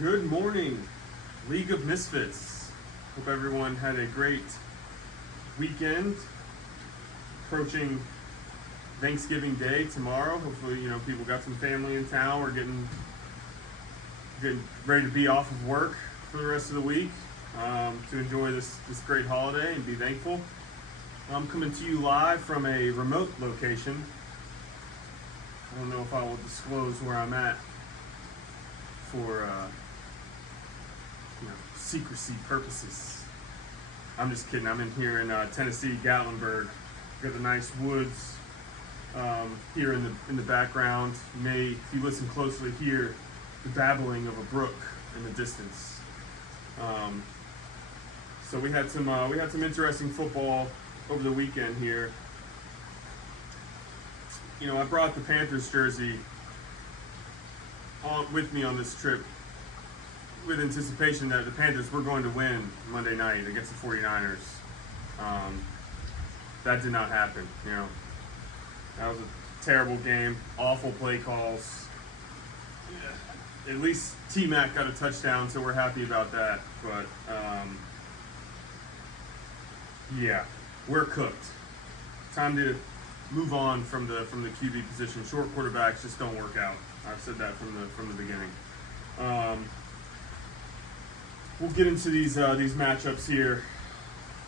Good morning, League of Misfits. Hope everyone had a great weekend. Approaching Thanksgiving Day tomorrow. Hopefully, people got some family in town. We're getting ready to be off of work for the rest of the week to enjoy this great holiday and be thankful. I'm coming to you live from a remote location. I don't know if I will disclose where I'm at for secrecy purposes. I'm just kidding. I'm in here in Tennessee, Gatlinburg. Got the nice woods here in the background. You may, if you listen closely, hear the babbling of a brook in the distance. So we had some interesting football over the weekend here. I brought the Panthers jersey with me on this trip with anticipation that the Panthers were going to win Monday night against the 49ers. That did not happen. That was a terrible game, awful play calls. Yeah. At least T-Mac got a touchdown, so we're happy about that. But yeah, we're cooked. Time to move on from the QB position. Short quarterbacks just don't work out. I've said that from the beginning. We'll get into these matchups here.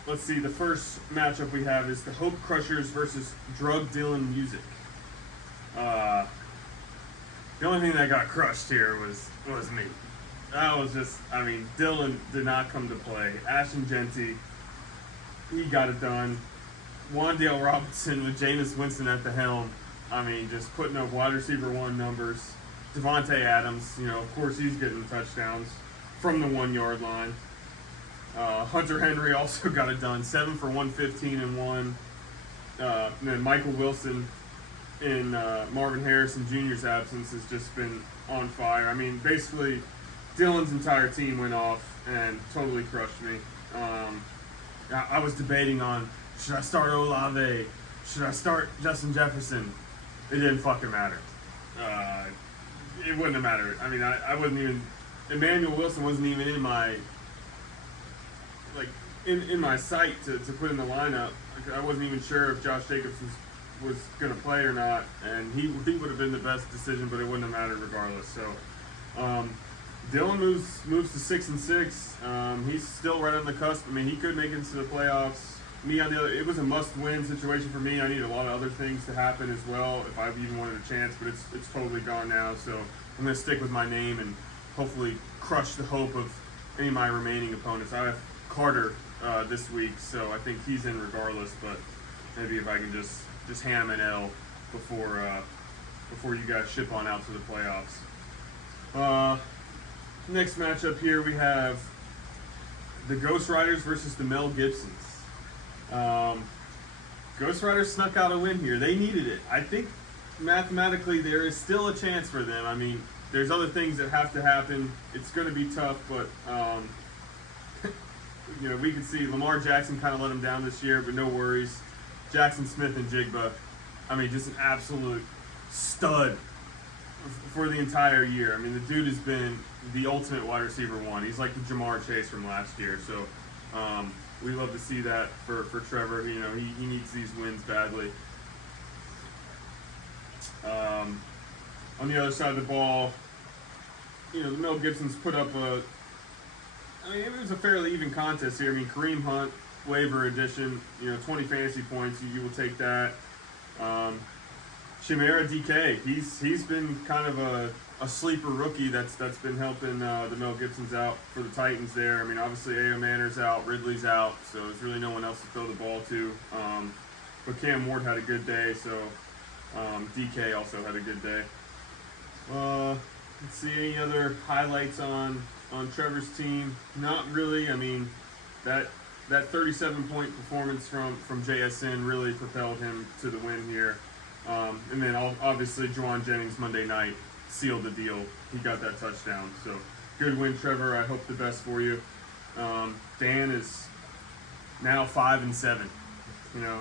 Let's see. The first matchup we have is the Hope Crushers versus Drug Dealing Music. The only thing that got crushed here was me. That was just, Dylan did not come to play. Ashton Genty, he got it done. Wandale Robinson with Jameis Winston at the helm. Just putting up wide receiver 1 numbers. Devontae Adams, of course he's getting touchdowns from the 1-yard line. Hunter Henry also got it done, 7 for 115 and 1. And then Michael Wilson in Marvin Harrison Jr.'s absence has just been on fire. Basically, Dylan's entire team went off and totally crushed me. I was debating on, should I start Olave? Should I start Justin Jefferson? It didn't fucking matter. It wouldn't have mattered. I wasn't even. Emmanuel Wilson wasn't even in my in my sight to put in the lineup. I wasn't even sure if Josh Jacobs was going to play or not, and he would have been the best decision, but it wouldn't have mattered regardless. So Dylan moves to 6-6. He's still right on the cusp. He could make it into the playoffs. Me on the other, it was a must-win situation for me. I need a lot of other things to happen as well if I even wanted a chance, but it's totally gone now. So I'm going to stick with my name and hopefully crush the hope of any of my remaining opponents. I have Carter this week, so I think he's in regardless. But maybe if I can just ham an L before you guys ship on out to the playoffs. Next matchup here we have the Ghost Riders versus the Mel Gibsons. Ghost Riders snuck out a win here. They needed it. I think mathematically there is still a chance for them. There's other things that have to happen. It's going to be tough, but we can see Lamar Jackson kind of let him down this year, but no worries. Jackson Smith and Jigba, just an absolute stud for the entire year. The dude has been the ultimate wide receiver 1. He's like the Jamar Chase from last year. So we love to see that for Trevor. He needs these wins badly. On the other side of the ball, the Mel Gibsons put up it was a fairly even contest here. Kareem Hunt, waiver edition, 20 fantasy points, you will take that. Chimera DK, he's been kind of a sleeper rookie that's been helping the Mel Gibsons out for the Titans there. Obviously A.O. Manner's out, Ridley's out, so there's really no one else to throw the ball to. But Cam Ward had a good day, so DK also had a good day. Let's see any other highlights on Trevor's team. Not really. That 37-point performance from JSN really propelled him to the win here. And then obviously Juwan Jennings Monday night sealed the deal. He got that touchdown. So good win, Trevor. I hope the best for you. Dan is now 5-7.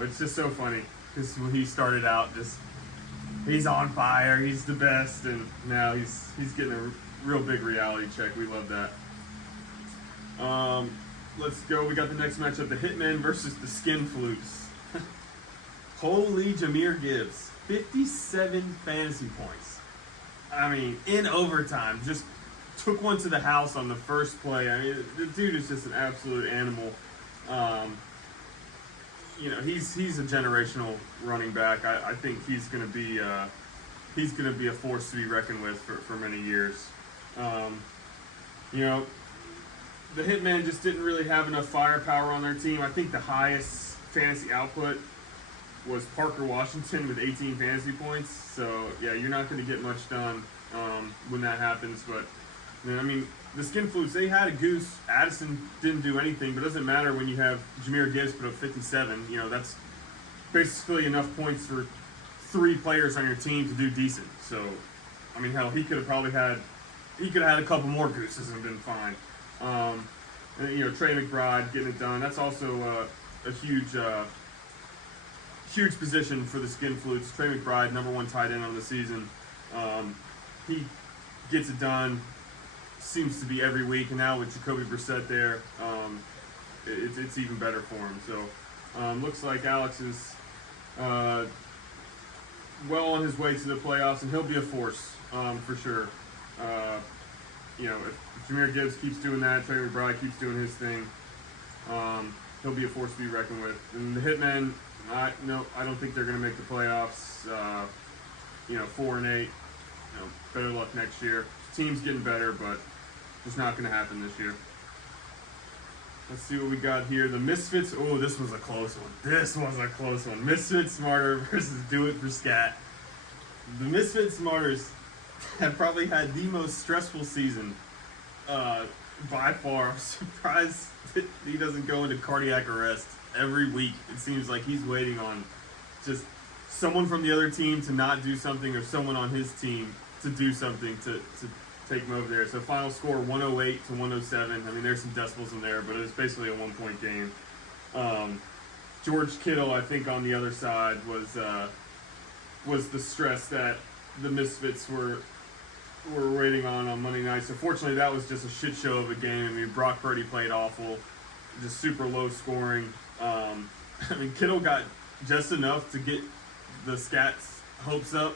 It's just so funny because when he started out, he's on fire. He's the best, and now he's getting real big reality check. We love that. Let's go. We got the next matchup: the Hitmen versus the Skin Flutes. Holy Jahmyr Gibbs, 57 fantasy points. I mean, in overtime, just took one to the house on the first play. I mean, the dude is just an absolute animal. He's a generational running back. I think he's gonna be a force to be reckoned with for many years. The Hitmen just didn't really have enough firepower on their team. I think the highest fantasy output was Parker Washington with 18 fantasy points. So yeah, you're not going to get much done when that happens. But I mean, the Skin Flutes, they had a goose. Addison didn't do anything, but it doesn't matter when you have Jahmyr Gibbs put up 57. That's basically enough points for 3 players on your team to do decent. So, I mean, hell, he could have had a couple more gooses and been fine. Trey McBride getting it done. That's also a huge position for the Skin Flutes. Trey McBride, number 1 tight end on the season. He gets it done. Seems to be every week, and now with Jacoby Brissett there, it's even better for him. So, looks like Alex is well on his way to the playoffs, and he'll be a force for sure. If Jahmyr Gibbs keeps doing that, Trey McBride keeps doing his thing, he'll be a force to be reckoned with. And the Hitmen, I don't think they're going to make the playoffs. 4-8. Better luck next year. Team's getting better, but it's not going to happen this year. Let's see what we got here. The Misfits. Oh, this was a close one. Misfit Smarter versus Do It for Scat. The Misfit Smarters have probably had the most stressful season by far. I'm surprised that he doesn't go into cardiac arrest every week. It seems like he's waiting on just someone from the other team to not do something, or someone on his team to do something to take him over there. So final score 108 to 107. I mean, there's some decimals in there, but it was basically a 1-point game. George Kittle, I think, on the other side was the stress that the Misfits were waiting on Monday night. So fortunately, that was just a shit show of a game. I mean, Brock Purdy played awful, just super low scoring. Kittle got just enough to get the Scats' hopes up,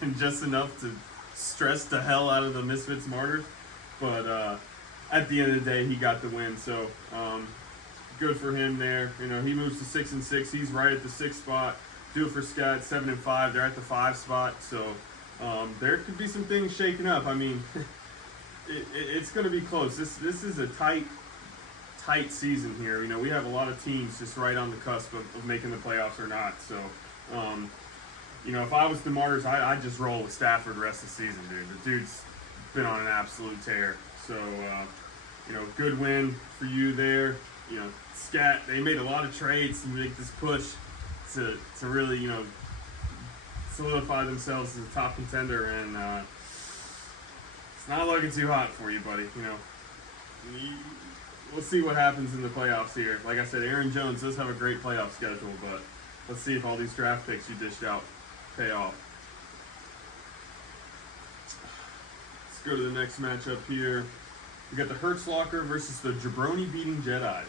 and just enough to stress the hell out of the Misfits Martyrs. But at the end of the day, he got the win. So good for him there. He moves to 6-6. He's right at the 6th spot. Do It for Scat 7-5. They're at the 5 spot. So there could be some things shaking up. I mean, it's going to be close. This is a tight season here. We have a lot of teams just right on the cusp of making the playoffs or not. So, if I was the Martyrs, I'd just roll with Stafford the rest of the season, dude. The dude's been on an absolute tear. So, good win for you there. Scat, they made a lot of trades to make this push to really, solidify themselves as a top contender, and it's not looking too hot for you, buddy. We'll see what happens in the playoffs here. Like I said, Aaron Jones does have a great playoff schedule, but let's see if all these draft picks you dished out pay off. Let's go to the next matchup here. We got the Hertzlocker versus the Jabroni Beating Jedis.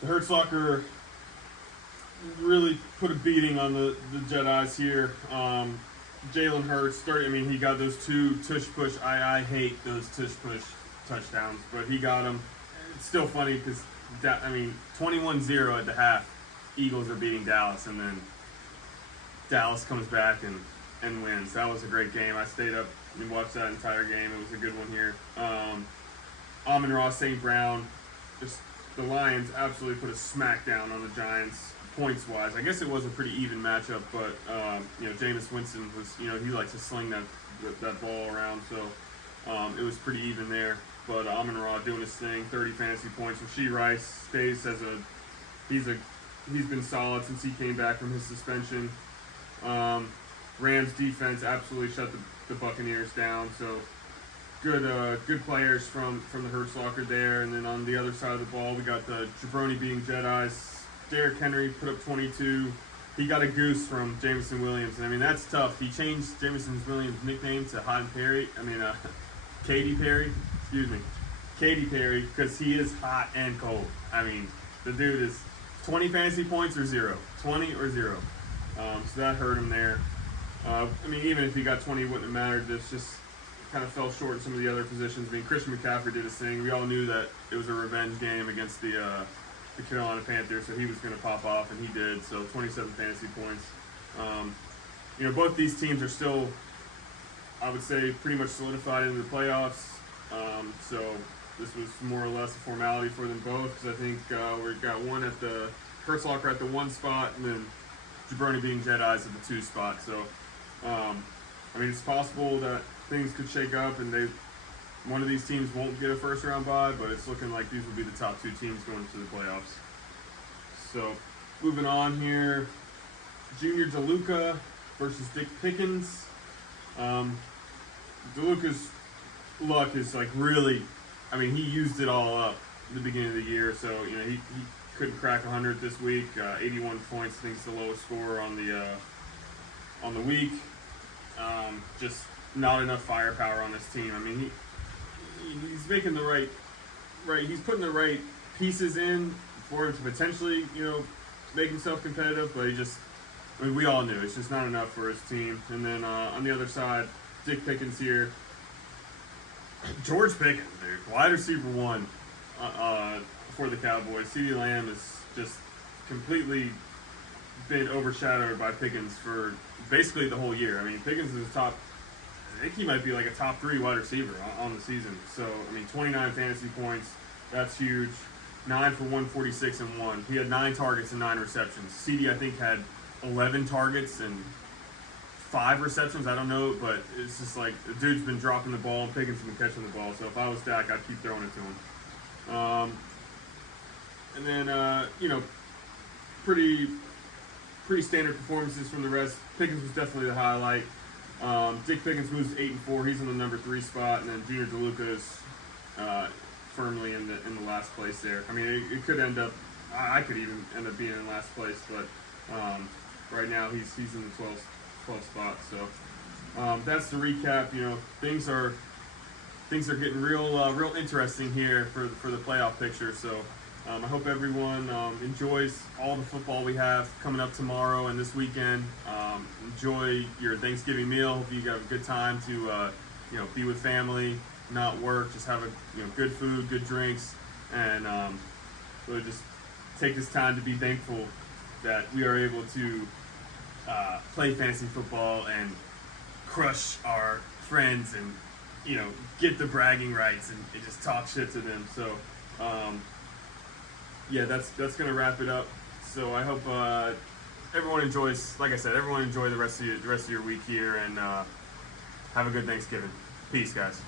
The Hertzlocker really put a beating on the Jedis here. Jalen Hurts, he got those 2 tush-push. I hate those tush-push touchdowns, but he got them. It's still funny because, 21-0 at the half. Eagles are beating Dallas, and then Dallas comes back and wins. That was a great game. I stayed up and watched that entire game. It was a good one here. Amon-Ra St. Brown, just the Lions absolutely put a smackdown on the Giants points-wise. I guess it was a pretty even matchup, but Jameis Winston was, he likes to sling that ball around, so it was pretty even there. But Amon-Ra doing his thing, 30 fantasy points. Rashee Rice stays as he's been solid since he came back from his suspension. Rams defense absolutely shut the Buccaneers down. So good players from the Hertzlocker there. And then on the other side of the ball, we got the Jabroni Beating Jedis. Derrick Henry put up 22. he got a goose from Jameson Williams, and I mean that's tough. He changed Jameson Williams' nickname to Hot Perry. Katy Perry. Excuse me, Katy Perry, because he is hot and cold. I mean, the dude is 20 fantasy points or 0, 20 or 0. So that hurt him there. I mean, even if he got 20, it wouldn't have mattered. This just kind of fell short in some of the other positions. I mean, Christian McCaffrey did his thing. We all knew that it was a revenge game against the Carolina Panthers, so he was going to pop off, and he did. So 27 fantasy points. Both these teams are still, I would say, pretty much solidified into the playoffs. So this was more or less a formality for them both, because I think we've got one at the Hertzlocker at the 1 spot, and then Jabroni being Jedi's at the 2 spot. So, it's possible that things could shake up, and one of these teams won't get a first round bye, but it's looking like these will be the top 2 teams going to the playoffs. So, moving on here, Junior DeLuca versus Dick Pickens. DeLuca's luck is really, he used it all up at the beginning of the year, so he couldn't crack 100 this week. 81 points, I think it's the lowest score on the week. Just not enough firepower on this team. He's making the right. He's putting the right pieces in for him to potentially, make himself competitive. But we all knew it's just not enough for his team. And then on the other side, Dick Pickens here. George Pickens, dude, wide receiver 1 for the Cowboys. CeeDee Lamb has just completely been overshadowed by Pickens for basically the whole year. Pickens is I think he might be like a top 3 wide receiver on the season. So, 29 fantasy points, that's huge. 9 for 146 and 1. He had 9 targets and 9 receptions. CD, I think, had 11 targets and 5 receptions. I don't know, but it's just like the dude's been dropping the ball and Pickens has been catching the ball. So if I was Dak, I'd keep throwing it to him. And then, pretty standard performances from the rest. Pickens was definitely the highlight. Dick Pickens moves to 8-4. He's in the number 3 spot, and then Junior DeLuca is firmly in the last place there. It could end up. I could even end up being in last place, but right now he's in the 12th spot. So that's the recap. Things are getting real interesting here for the playoff picture. So. I hope everyone enjoys all the football we have coming up tomorrow and this weekend. Enjoy your Thanksgiving meal. Hope you got a good time to be with family, not work. Just have good food, good drinks, and really just take this time to be thankful that we are able to play fantasy football and crush our friends and get the bragging rights and just talk shit to them. So. That's gonna wrap it up. So I hope everyone enjoys. Like I said, everyone enjoy the rest of your week here, and have a good Thanksgiving. Peace, guys.